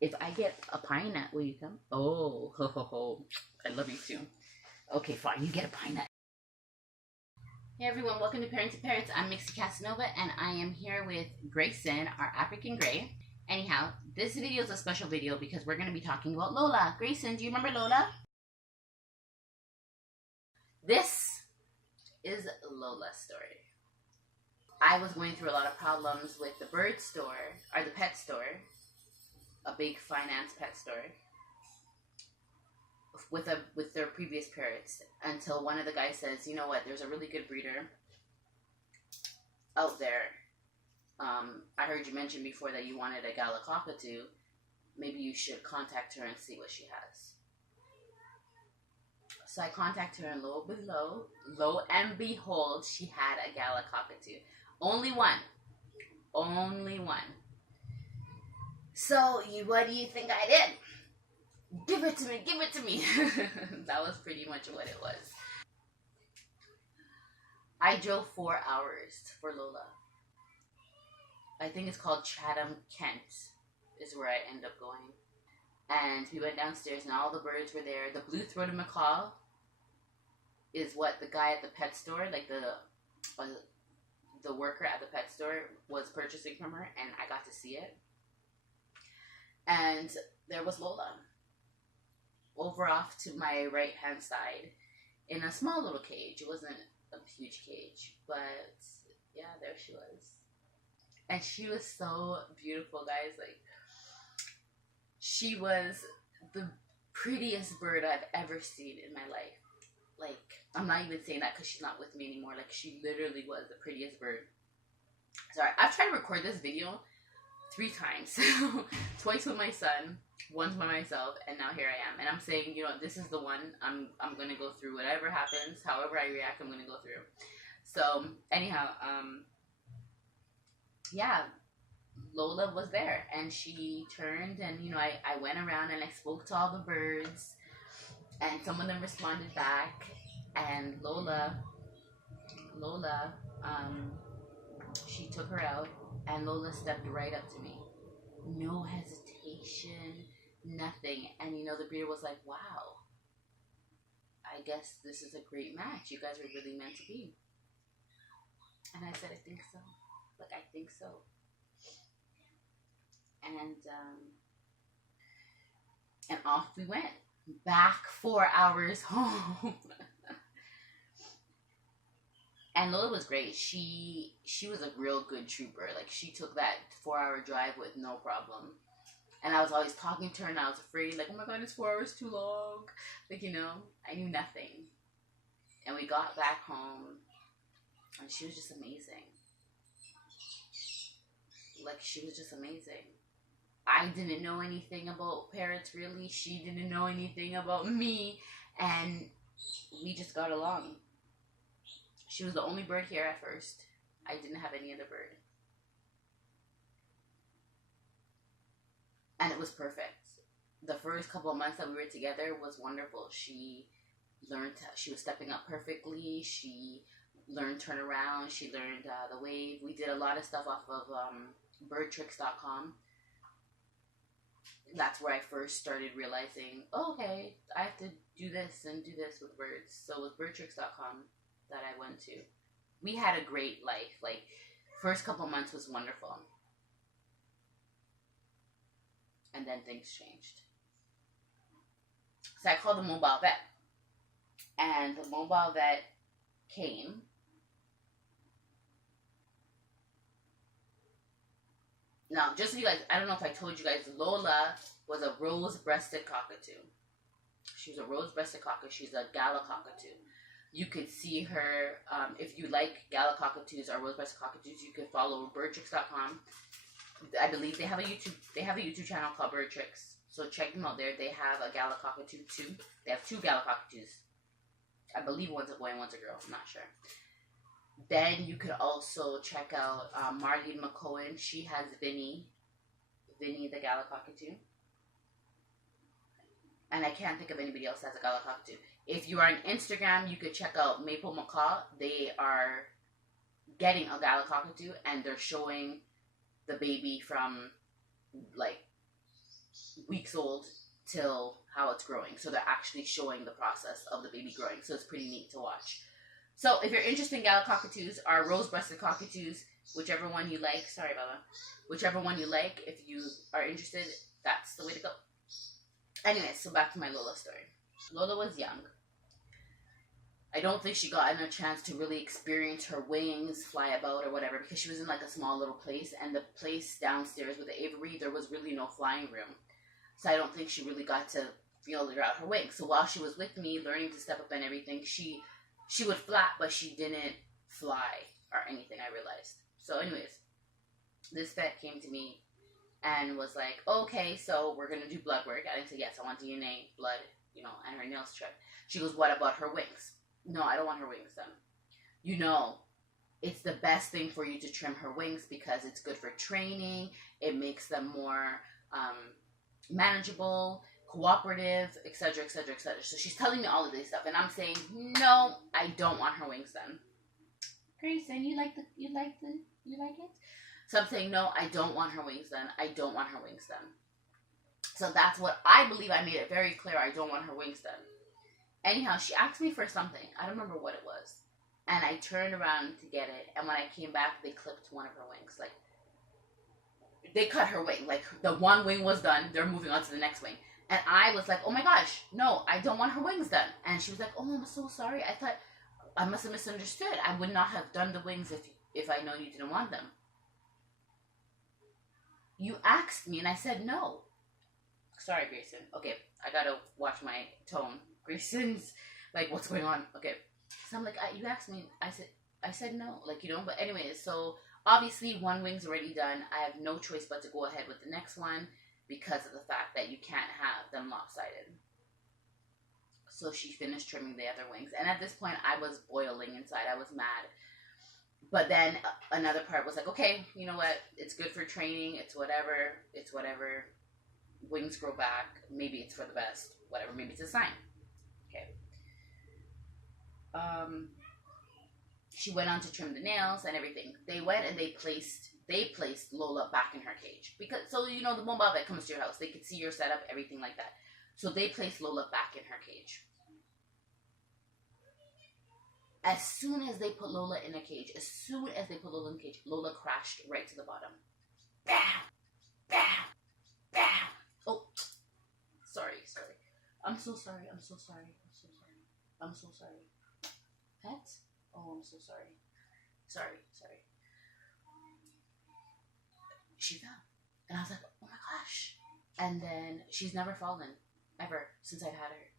If I get a pineapple, will you come? Oh, ho, ho, ho. I love you too. Okay, fine. You get a pineapple. Hey everyone, welcome to Parenting Parrots. I'm Mixie Casanova and I am here with Grayson, our African Grey. Anyhow, this video is a special video because we're going to be talking about Lola. Grayson, do you remember Lola? This is Lola's story. I was going through a lot of problems with the bird store, or the pet store, a big finance pet store, with their previous parrots, until one of the guys says, you know what, there's a really good breeder out there. I heard you mention before that you wanted a Gala cockatoo. Maybe you should contact her and see what she has. So I contacted her, and lo and behold, she had a Gala cockatoo. Only one. So what do you think I did? Give it to me. That was pretty much what it was. I drove 4 hours for Lola. I think it's called Chatham, Kent, is where I end up going. And we went downstairs and all the birds were there. The blue-throated macaw is what the guy at the pet store, like the worker at the pet store, was purchasing from her, and I got to see it. And there was Lola, over off to my right hand side, in a small little cage. It wasn't a huge cage, but yeah, there she was. And she was so beautiful, guys. Like, she was the prettiest bird I've ever seen in my life. Like, I'm not even saying that because she's not with me anymore. Like, she literally was the prettiest bird. Sorry, I've tried to record this video 3 times. Twice with my son, once by myself, and now here I am. And I'm saying, you know, this is the one. I'm gonna go through whatever happens, however I react, I'm gonna go through. So anyhow, yeah, Lola was there, and she turned, and you know, I went around and I spoke to all the birds, and some of them responded back, and Lola, she took her out, and Lola stepped right up to me. No hesitation, nothing. And you know, the breeder was like, wow, I guess this is a great match. You guys are really meant to be. And I said, I think so. Like, I think so. And off we went. Back 4 hours home. And Lola was great. She was a real good trooper. Like, she took that 4-hour drive with no problem. And I was always talking to her, and I was afraid, like, oh my god, it's 4 hours too long. Like, you know, I knew nothing. And we got back home, and she was just amazing. Like, she was just amazing. I didn't know anything about parrots, really. She didn't know anything about me. And we just got along. She was the only bird here at first. I didn't have any other bird. And it was perfect. The first couple of months that we were together was wonderful. She learned, she was stepping up perfectly. She learned turn around. She learned the wave. We did a lot of stuff off of birdtricks.com. That's where I first started realizing, oh, okay, I have to do this and do this with birds. So it was birdtricks.com that I went to. We had a great life. Like, first couple months was wonderful. And then things changed. So I called the mobile vet. And the mobile vet came. Now, just so you guys, I don't know if I told you guys, Lola was a rose-breasted cockatoo. She was a rose-breasted cockatoo. She's a Gala cockatoo. You could see her, if you like Gala cockatoos or rose-breasted cockatoos, you could follow birdtricks.com. I believe they have a YouTube channel called Birdtricks. So check them out there. They have a Gala cockatoo too. They have 2 Gala cockatoos. I believe one's a boy and one's a girl. I'm not sure. Then you could also check out Marlene McCohen. She has Vinny the Gala cockatoo. And I can't think of anybody else that has a Gala cockatoo. If you are on Instagram, you could check out Maple Macaw. They are getting a Gala cockatoo, and they're showing the baby from, like, weeks old till how it's growing. So they're actually showing the process of the baby growing. So it's pretty neat to watch. So if you're interested in Gallic cockatoos or rose-breasted cockatoos, whichever one you like, sorry Bella, whichever one you like, if you are interested, that's the way to go. Anyway, so back to my Lola story. Lola was young. I don't think she got a chance to really experience her wings, fly about or whatever, because she was in like a small little place, and the place downstairs with the aviary, there was really no flying room. So I don't think she really got to feel out her wings. So while she was with me, learning to step up and everything, she would flap, but she didn't fly or anything, I realized. So anyways, this vet came to me and was like, okay, so we're going to do blood work. I didn't say yes, I want DNA, blood, you know, and her nails checked. She goes, what about her wings? No, I don't want her wings done. You know, it's the best thing for you to trim her wings because it's good for training. It makes them more manageable, cooperative, etc., etc., etc. So she's telling me all of this stuff, and I'm saying, no, I don't want her wings done. Grayson, you like it? So I'm saying, no, I don't want her wings done. I don't want her wings done. So that's what I believe. I made it very clear. I don't want her wings done. Anyhow, she asked me for something. I don't remember what it was. And I turned around to get it. And when I came back, they clipped one of her wings. Like, they cut her wing. Like, the one wing was done. They're moving on to the next wing. And I was like, oh my gosh, no, I don't want her wings done. And she was like, oh, I'm so sorry. I thought I must have misunderstood. I would not have done the wings if I know you didn't want them. You asked me and I said no. Sorry, Grayson. Okay, I gotta watch my tone. Grayson's like, what's going on? Okay. So I'm like, you asked me. I said no. Like, you know, but anyways, so obviously one wing's already done. I have no choice but to go ahead with the next one because of the fact that you can't have them lopsided. So she finished trimming the other wings. And at this point, I was boiling inside. I was mad. But then another part was like, okay, you know what? It's good for training. It's whatever. It's whatever. Wings grow back. Maybe it's for the best. Whatever. Maybe it's a sign. Okay. She went on to trim the nails and everything. They went and they placed Lola back in her cage. Because, so, you know, the mobile vet comes to your house. They could see your setup, everything like that. So they placed Lola back in her cage. As soon as they put Lola in a cage, Lola crashed right to the bottom. Bam! Bam! Bam! Oh, sorry. I'm so sorry. Pet? Oh, I'm so sorry. Sorry. She fell. And I was like, oh my gosh. And then she's never fallen, ever, since I've had her.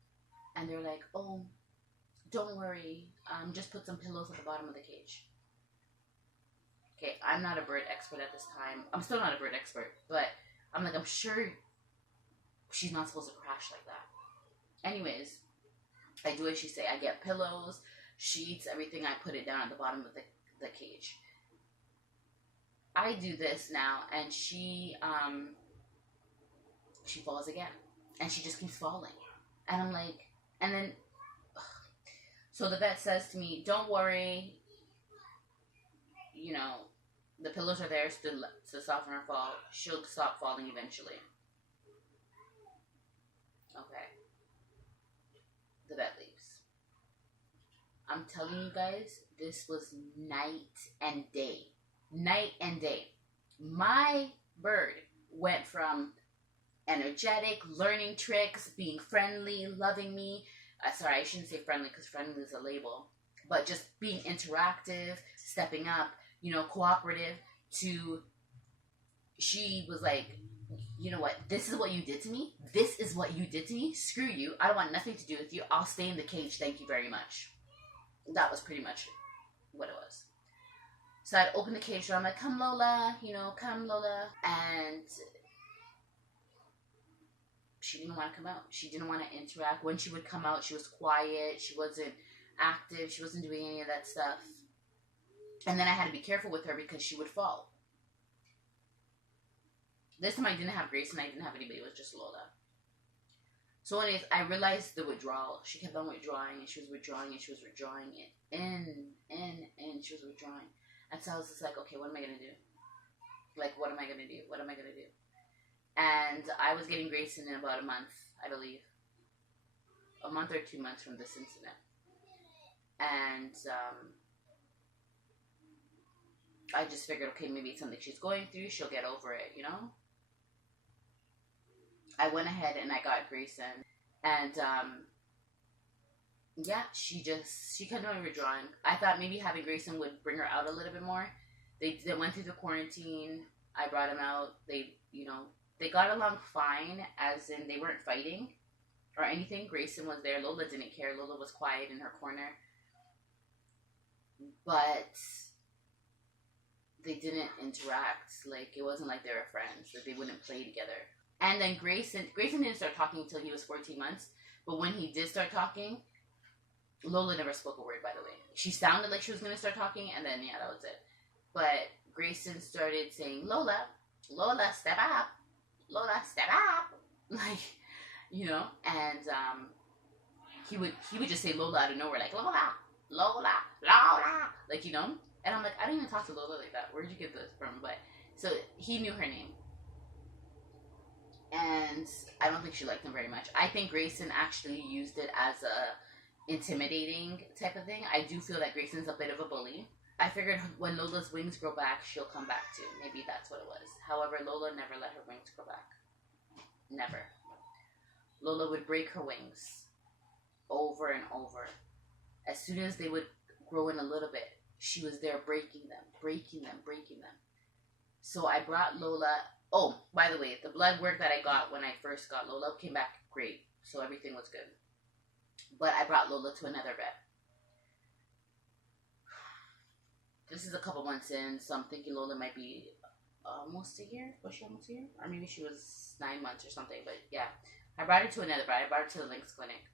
And they're like, oh, don't worry. Just put some pillows at the bottom of the cage. Okay, I'm not a bird expert at this time. I'm still not a bird expert. But I'm like, I'm sure she's not supposed to crash like that. Anyways, I do as she say. I get pillows, sheets, everything. I put it down at the bottom of the cage. I do this now, and she falls again. And she just keeps falling. And I'm like, and then, so the vet says to me, don't worry, you know, the pillows are there to soften her fall. She'll stop falling eventually. Okay. The vet leaves. I'm telling you guys, this was night and day. Night and day. My bird went from energetic, learning tricks, being friendly, loving me. Sorry, I shouldn't say friendly because friendly is a label. But just being interactive, stepping up, you know, cooperative, to she was like, you know what, this is what you did to me. This is what you did to me. Screw you. I don't want nothing to do with you. I'll stay in the cage. Thank you very much. That was pretty much what it was. So I'd open the cage door. I'm like, come Lola, you know, come Lola. And she didn't want to come out. She didn't want to interact. When she would come out, she was quiet. She wasn't active. She wasn't doing any of that stuff. And then I had to be careful with her because she would fall. This time I didn't have Grace and I didn't have anybody. It was just Lola. So anyways, I realized the withdrawal. She kept on withdrawing and she was withdrawing and she was withdrawing it in. She was withdrawing. And so I was just like, okay, what am I going to do? Like, what am I going to do? And I was getting Grayson in about a month, I believe. A month or 2 months from this incident. And I just figured, okay, maybe it's something she's going through. She'll get over it, you know? I went ahead and I got Grayson. And yeah, she continued withdrawing. I thought maybe having Grayson would bring her out a little bit more. They went through the quarantine. I brought him out. They got along fine, as in they weren't fighting or anything. Grayson was there. Lola didn't care. Lola was quiet in her corner. But they didn't interact. Like, it wasn't like they were friends. Like, they wouldn't play together. And then Grayson didn't start talking until he was 14 months. But when he did start talking, Lola never spoke a word, by the way. She sounded like she was going to start talking, and then, yeah, that was it. But Grayson started saying, Lola, step up. Lola, step up. Like, you know, and he would just say Lola out of nowhere, like, Lola, like, you know. And I'm like, I don't even talk to Lola like that. Where'd you get this from? But, so he knew her name. And I don't think she liked him very much. I think Grayson actually used it as a intimidating type of thing. I do feel that Grayson's a bit of a bully. I figured when Lola's wings grow back, she'll come back too. Maybe that's what it was. However, Lola never let her wings grow back. Never. Lola would break her wings over and over. As soon as they would grow in a little bit, she was there breaking them. So I brought Lola. Oh, by the way, the blood work that I got when I first got Lola came back great. So everything was good. But I brought Lola to another vet. This is a couple months in, so I'm thinking Lola might be almost a year. Was she almost a year? Or maybe she was 9 months or something. But yeah, I brought her to another vet. I brought her to the Lynx clinic.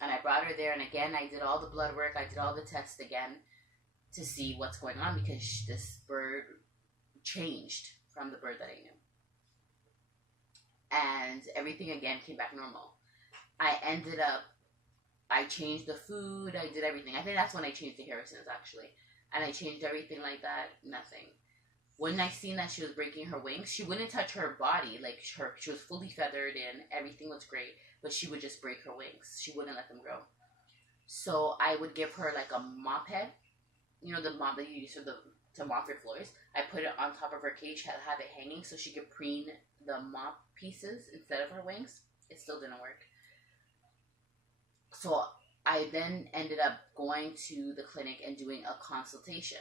And I brought her there, and again, I did all the blood work. I did all the tests again to see what's going on, because this bird changed from the bird that I knew. And everything again came back normal. I changed the food. I did everything. I think that's when I changed the Harrisons, actually. And I changed everything like that. Nothing. When I seen that she was breaking her wings, she wouldn't touch her body. Like, she was fully feathered and everything was great. But she would just break her wings. She wouldn't let them grow. So I would give her like a mop head. You know, the mop that you use to mop your floors. I put it on top of her cage, have it hanging so she could preen the mop pieces instead of her wings. It still didn't work. So I then ended up going to the clinic and doing a consultation.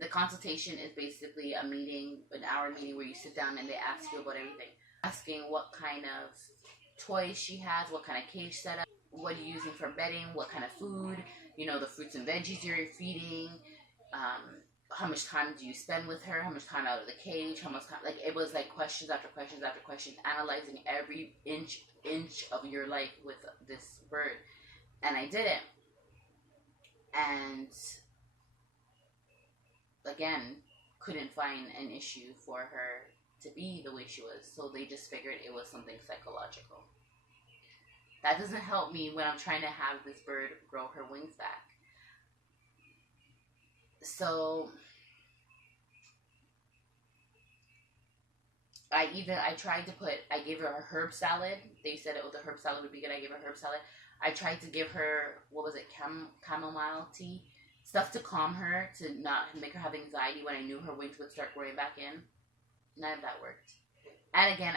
The consultation is basically a meeting, an hour meeting, where you sit down and they ask you about everything. Asking what kind of toys she has, what kind of cage setup, what are you using for bedding, what kind of food, you know, the fruits and veggies you're feeding, how much time do you spend with her, how much time out of the cage, how much time, like, it was like questions after questions after questions, analyzing every inch of your life with this bird. And I did it. And again, couldn't find an issue for her to be the way she was. So they just figured it was something psychological. That doesn't help me when I'm trying to have this bird grow her wings back. So I gave her a herb salad. They said the herb salad would be good. I gave her herb salad. I tried to give her, chamomile tea, stuff to calm her, to not make her have anxiety when I knew her wings would start growing back in. None of that worked. And again,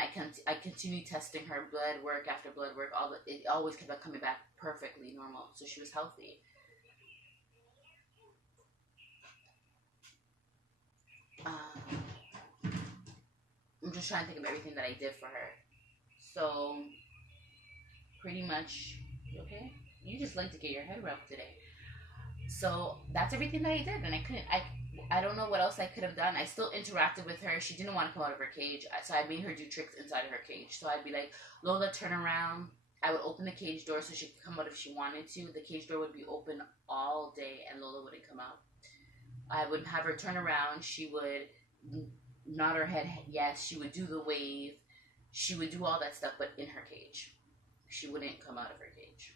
I continued testing her blood work after blood work. It always kept coming back perfectly normal. So she was healthy. I'm just trying to think of everything that I did for her. So, pretty much, you okay? You just like to get your head rubbed today. So, that's everything that I did. And I don't know what else I could have done. I still interacted with her. She didn't want to come out of her cage. So I made her do tricks inside of her cage. So I'd be like, Lola, turn around. I would open the cage door so she could come out if she wanted to. The cage door would be open all day and Lola wouldn't come out. I would have her turn around. She would nod her head yes. She would do the wave. She would do all that stuff, but in her cage. She wouldn't come out of her cage.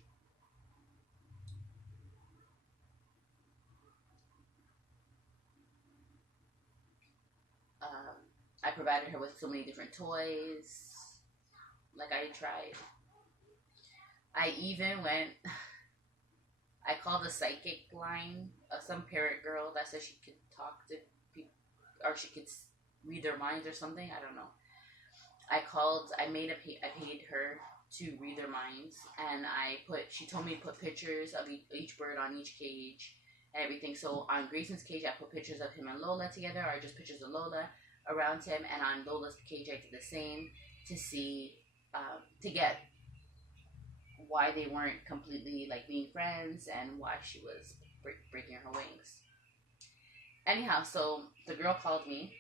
I provided her with so many different toys. Like, I tried. I even went, I called the psychic line of some parrot girl that said she could talk to people, or she could read their minds or something. I don't know. I paid her to read their minds, and she told me to put pictures of each bird on each cage and everything. So on Grayson's cage, I put pictures of him and Lola together, or just pictures of Lola around him, and on Lola's cage, I did the same to see, to get why they weren't completely like being friends and why she was breaking her wings. Anyhow, so the girl called me,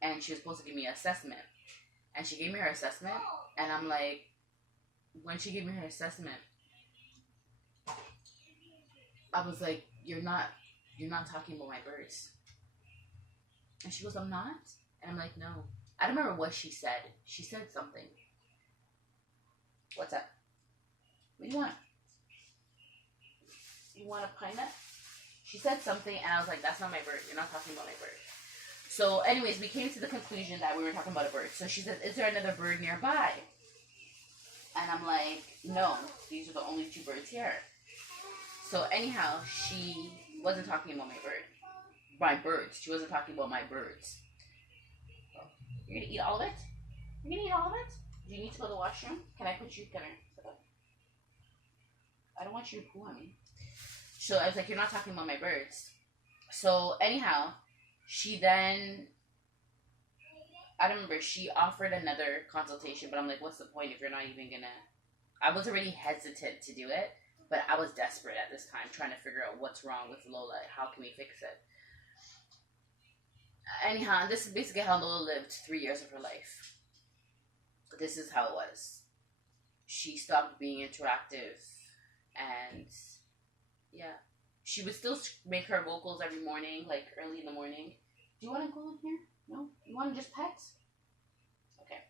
and she was supposed to give me an assessment, and she gave me her assessment, and I'm like, when she gave me her assessment, I was like, you're not talking about my birds. And she goes, I'm not? And I'm like, no. I don't remember what she said. She said something. What's up? What do you want? You want a pine nut? She said something, and I was like, that's not my bird. You're not talking about my bird. So anyways, we came to the conclusion that we were talking about a bird. So she said, is there another bird nearby? And I'm like, no, these are the only two birds here. So anyhow, she wasn't talking about my birds. She wasn't talking about my birds. You're gonna eat all of it? You're gonna eat all of it? Do you need to go to the washroom? Can I put you, come here. I don't want you to poo on me. So I was like, you're not talking about my birds. So anyhow, she then, I don't remember, she offered another consultation, but I'm like, what's the point if you're not even gonna, I was already hesitant to do it, but I was desperate at this time, trying to figure out what's wrong with Lola, how can we fix it. Anyhow, this is basically how Lola lived 3 years of her life. This is how it was. She stopped being interactive, and yeah, she would still make her vocals every morning, like early in the morning. Do you want to go in here? No? You want to just pet? Okay.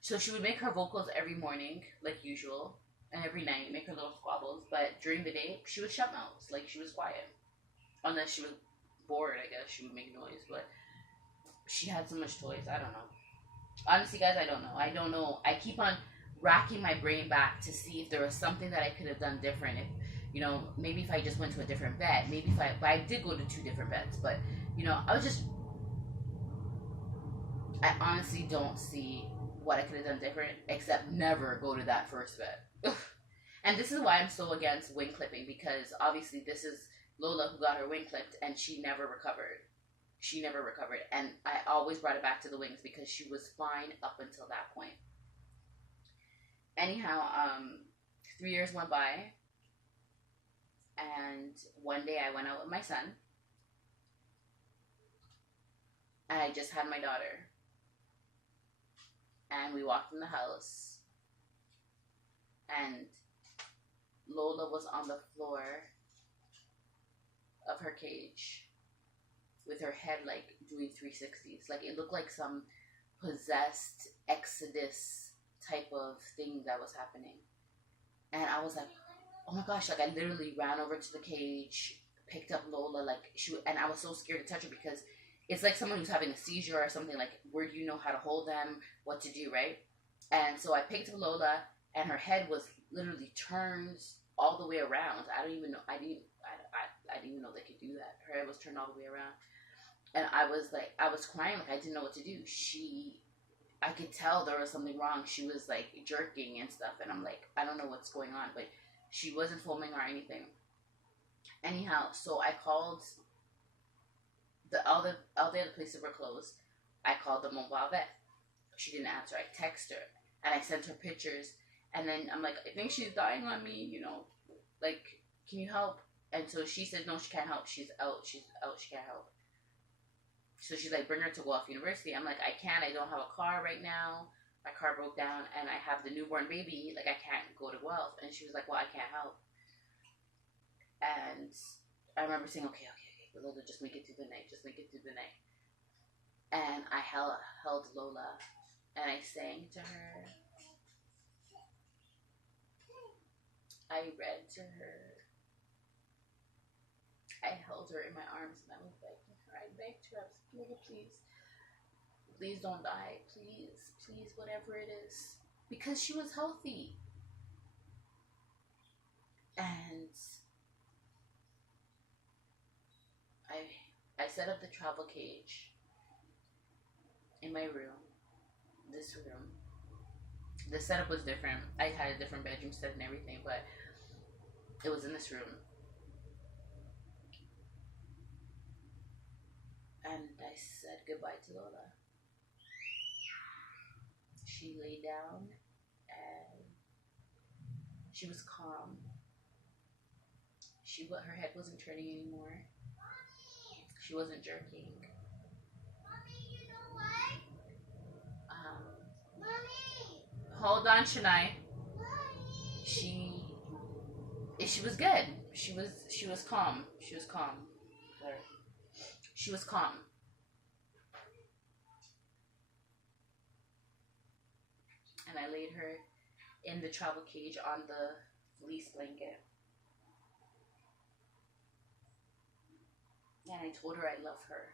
So she would make her vocals every morning, like usual, and every night, make her little squabbles, but during the day, she would shut mouths, like she was quiet. Unless she was bored, I guess, she would make noise, but she had so much toys, I don't know. Honestly, guys, I don't know. I keep on racking my brain back to see if there was something that I could have done different. If, you know, maybe if I just went to a different vet. Maybe if but I did go to 2 different vets. But, you know, I honestly don't see what I could have done different, except never go to that first vet. And this is why I'm so against wing clipping, because obviously this is Lola who got her wing clipped, and she never recovered. And I always brought it back to the wings because she was fine up until that point. Anyhow, 3 years went by, and one day I went out with my son, and I just had my daughter, and we walked in the house, and Lola was on the floor of her cage with her head like doing 360s. Like, it looked like some possessed exodus type of thing that was happening. And I was like, oh my gosh, like I literally ran over to the cage, picked up Lola, like and I was so scared to touch her because it's like someone who's having a seizure or something, like where do you know how to hold them, what to do, right? And so I picked up Lola, and her head was literally turned all the way around. I didn't even know they could do that. Her head was turned all the way around. And I was crying, like I didn't know what to do. I could tell there was something wrong. She was like jerking and stuff, and I'm like, I don't know what's going on, but she wasn't foaming or anything. Anyhow, so I called all the other places were closed. I called the mobile vet. She didn't answer. I texted her, and I sent her pictures, and then I'm like, I think she's dying on me, you know, like, can you help? And so she said, no, she can't help. She's out, she can't help. So she's like, bring her to Guelph University. I'm like, I can't. I don't have a car right now. My car broke down, and I have the newborn baby. Like, I can't go to Guelph. And she was like, well, I can't help. And I remember saying, okay, Lola, just make it through the night. And I held Lola, and I sang to her. I read to her. I held her in my arms, and I was like, I begged her, I was like, Lola, please, Please don't die. Please, please, whatever it is. Because she was healthy. And I set up the travel cage in my room. This room. The setup was different. I had a different bedroom set and everything, but it was in this room. And I said goodbye to Lola. She lay down and she was calm. Her head wasn't turning anymore. She wasn't jerking. Mommy, you know what? Mommy. Hold on, Shania. Mommy. She was good. She was calm. She was calm. She was calm. And I laid her in the travel cage on the fleece blanket. And I told her I love her.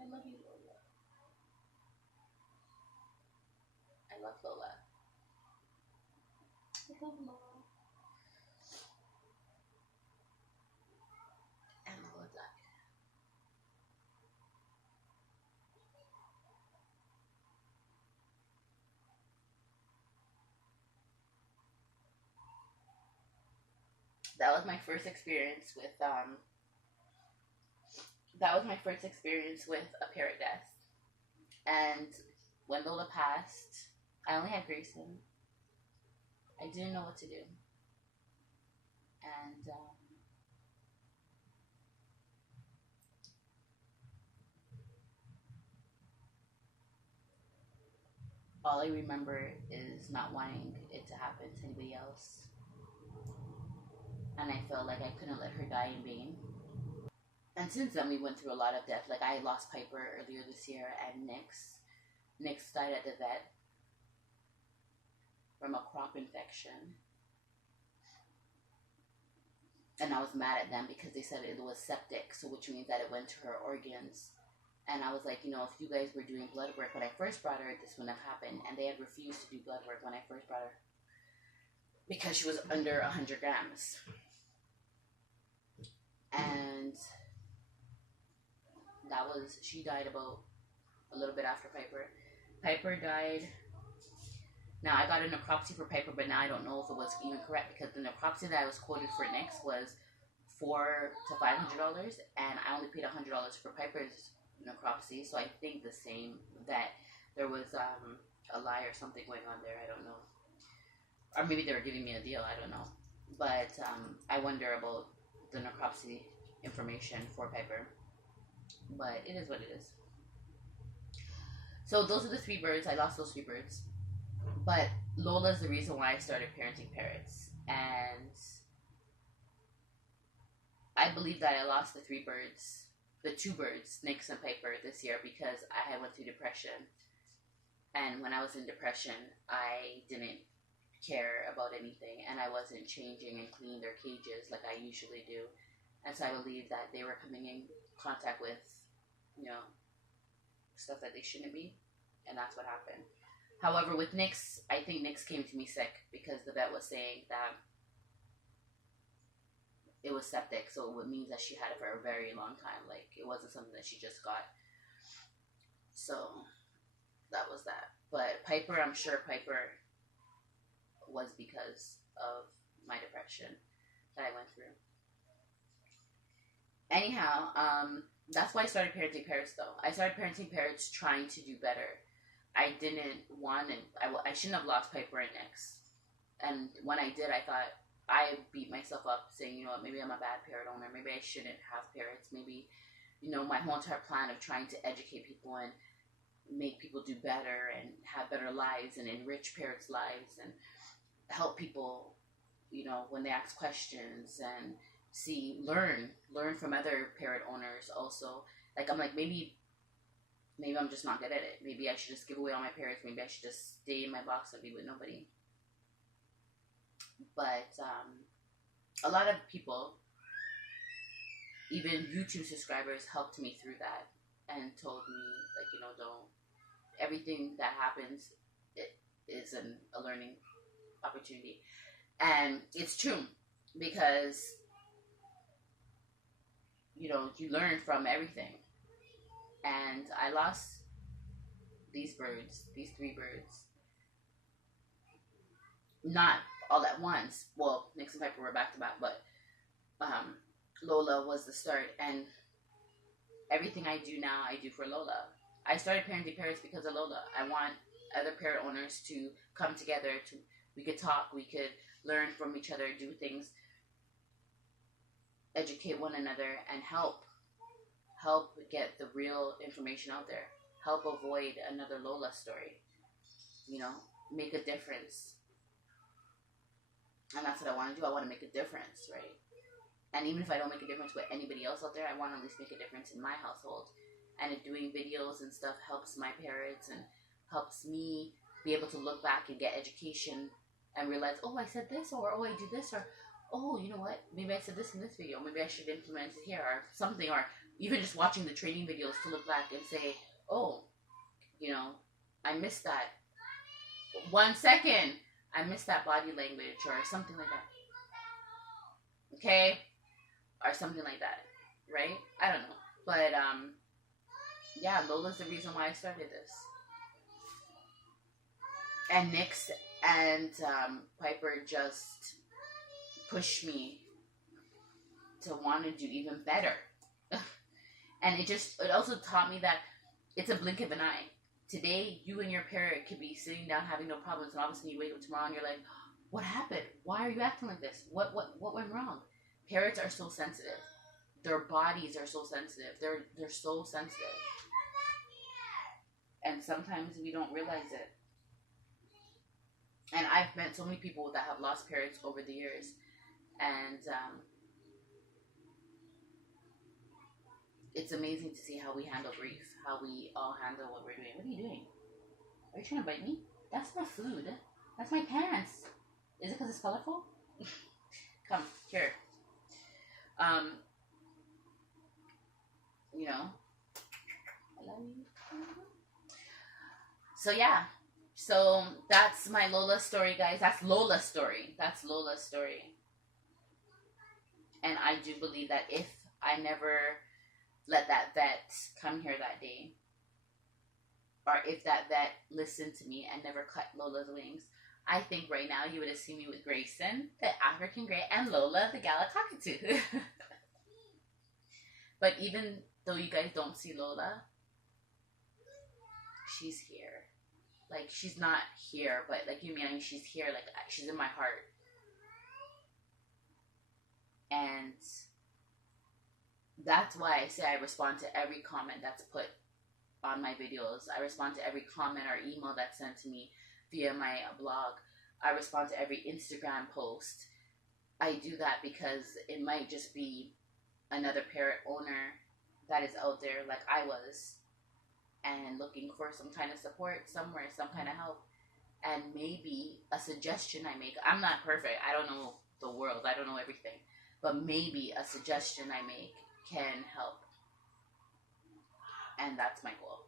I love you, Lola. I love Lola. I love Lola. And Lola died. That was my first experience with a parrot death. And when Lola passed, I only had Grayson. I didn't know what to do. And all I remember is not wanting it to happen to anybody else. And I felt like I couldn't let her die in vain. And since then, we went through a lot of death. Like, I lost Piper earlier this year, and Nix died at the vet from a crop infection. And I was mad at them because they said it was septic, so which means that it went to her organs. And I was like, if you guys were doing blood work when I first brought her, this wouldn't have happened. And they had refused to do blood work when I first brought her because she was under 100 grams. And she died about a little bit after Piper. Piper died. Now, I got a necropsy for Piper, but now I don't know if it was even correct because the necropsy that I was quoted for Nix was $400 to $500, and I only paid $100 for Piper's necropsy, so I think the same, that there was a lie or something going on there, I don't know. Or maybe they were giving me a deal, I don't know. But I wonder about the necropsy information for Piper. But it is what it is. So those are the 3 birds. I lost those 3 birds. But Lola's the reason why I started Parenting Parrots. And I believe that I lost the 3 birds, the 2 birds, Nix and Piper, this year because I had went through depression. And when I was in depression, I didn't care about anything. And I wasn't changing and cleaning their cages like I usually do. And so I believe that they were coming in contact with, stuff that they shouldn't be. And that's what happened. However, with Nix, I think Nix came to me sick because the vet was saying that it was septic. So it means that she had it for a very long time. Like, it wasn't something that she just got. So that was that. But Piper, I'm sure Piper was because of my depression that I went through. Anyhow, that's why I started Parenting Parrots, though. I started Parenting Parrots trying to do better. I didn't want to, I shouldn't have lost Piper and Nix. And when I did, I thought, I beat myself up saying, maybe I'm a bad parrot owner. Maybe I shouldn't have parrots. Maybe, my whole entire plan of trying to educate people and make people do better and have better lives and enrich parrots' lives and help people, when they ask questions and learn from other parrot owners also. Like, I'm like, maybe I'm just not good at it. Maybe I should just give away all my parrots. Maybe I should just stay in my box and be with nobody. But a lot of people, even YouTube subscribers, helped me through that. and told me, like, don't, everything that happens, it is a learning opportunity. And it's true, because, you learn from everything. And I lost these three birds, not all at once. Well, Nix and Piper were back to back, but Lola was the start. And everything I do now, I do for Lola. I started Parenting Parrots because of Lola. I want other parrot owners to come together. We could talk, we could learn from each other, do things, educate one another, and help get the real information out there. Help avoid another Lola story. Make a difference. And that's what I want to do. I want to make a difference, right? And even if I don't make a difference with anybody else out there, I want to at least make a difference in my household. And if doing videos and stuff helps my parents and helps me be able to look back and get education and realize, oh, I said this, or oh, I do this, or oh, you know what? Maybe I said this in this video. Maybe I should implement it here, or something, or even just watching the training videos to look back and say, oh, I missed that. 1 second, I missed that body language, or something like that. Okay? Or something like that, right? I don't know. But, yeah, Lola's the reason why I started this. And Nix and Piper just pushed me to want to do even better. And it also taught me that it's a blink of an eye. Today, you and your parrot could be sitting down having no problems, and all of a sudden you wake up tomorrow and you're like, what happened? Why are you acting like this? What went wrong? Parrots are so sensitive. Their bodies are so sensitive. They're so sensitive. And sometimes we don't realize it. And I've met so many people that have lost parrots over the years. And it's amazing to see how we handle grief, how we all handle what we're doing. What are you doing? Are you trying to bite me? That's not food. That's my pants. Is it because it's colorful? Come, here. I love you. So yeah. So that's my Lola story, guys. That's Lola's story. That's Lola's story. And I do believe that if I never let that vet come here that day, or if that vet listened to me and never cut Lola's wings, I think right now you would have seen me with Grayson, the African Grey, and Lola, the Gala Cockatoo. But even though you guys don't see Lola, she's here. Like, she's not here, but like, she's here. Like, she's in my heart. And that's why I say I respond to every comment that's put on my videos. I respond to every comment or email that's sent to me via my blog. I respond to every Instagram post. I do that because it might just be another parrot owner that is out there like I was, and looking for some kind of support somewhere, some kind of help, and maybe a suggestion I make. I'm not perfect. I don't know the world. I don't know everything. But maybe a suggestion I make can help. And that's my goal.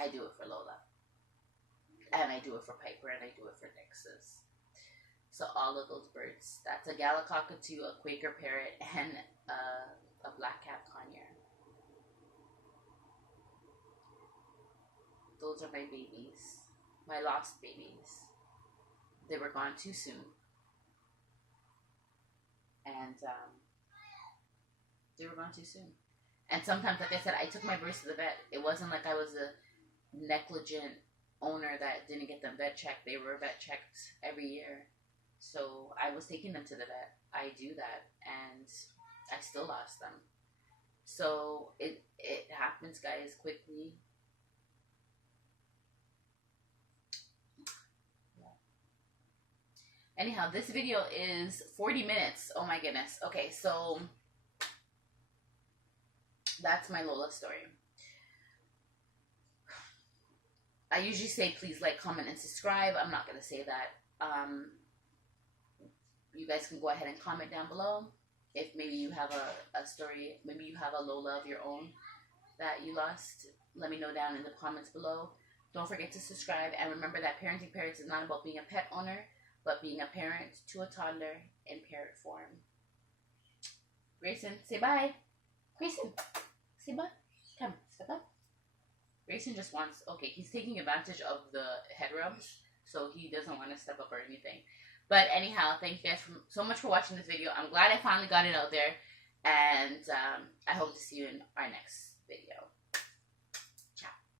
I do it for Lola. And I do it for Piper, and I do it for Nix's. So all of those birds. That's a Gala Cockatoo, a Quaker Parrot, and a Black-capped Conure. Those are my babies. My lost babies. They were gone too soon. And they were gone too soon. And sometimes, like I said, I took my birds to the vet. It wasn't like I was a negligent owner that didn't get them vet checked. They were vet checked every year. So I was taking them to the vet. I do that. And I still lost them. So it happens, guys, quickly. Anyhow, this video is 40 minutes. Oh my goodness. Okay, so that's my Lola story. I usually say please like, comment, and subscribe. I'm not going to say that. You guys can go ahead and comment down below if maybe you have a story, maybe you have a Lola of your own that you lost, let me know down in the comments below. Don't forget to subscribe, and remember that Parenting Parrots is not about being a pet owner, but being a parent to a toddler in parrot form. Grayson, say bye. Grayson, say bye. Come, step up. Grayson just wants, okay, he's taking advantage of the head rubs, so he doesn't want to step up or anything. But anyhow, thank you guys so much for watching this video. I'm glad I finally got it out there, and I hope to see you in our next video.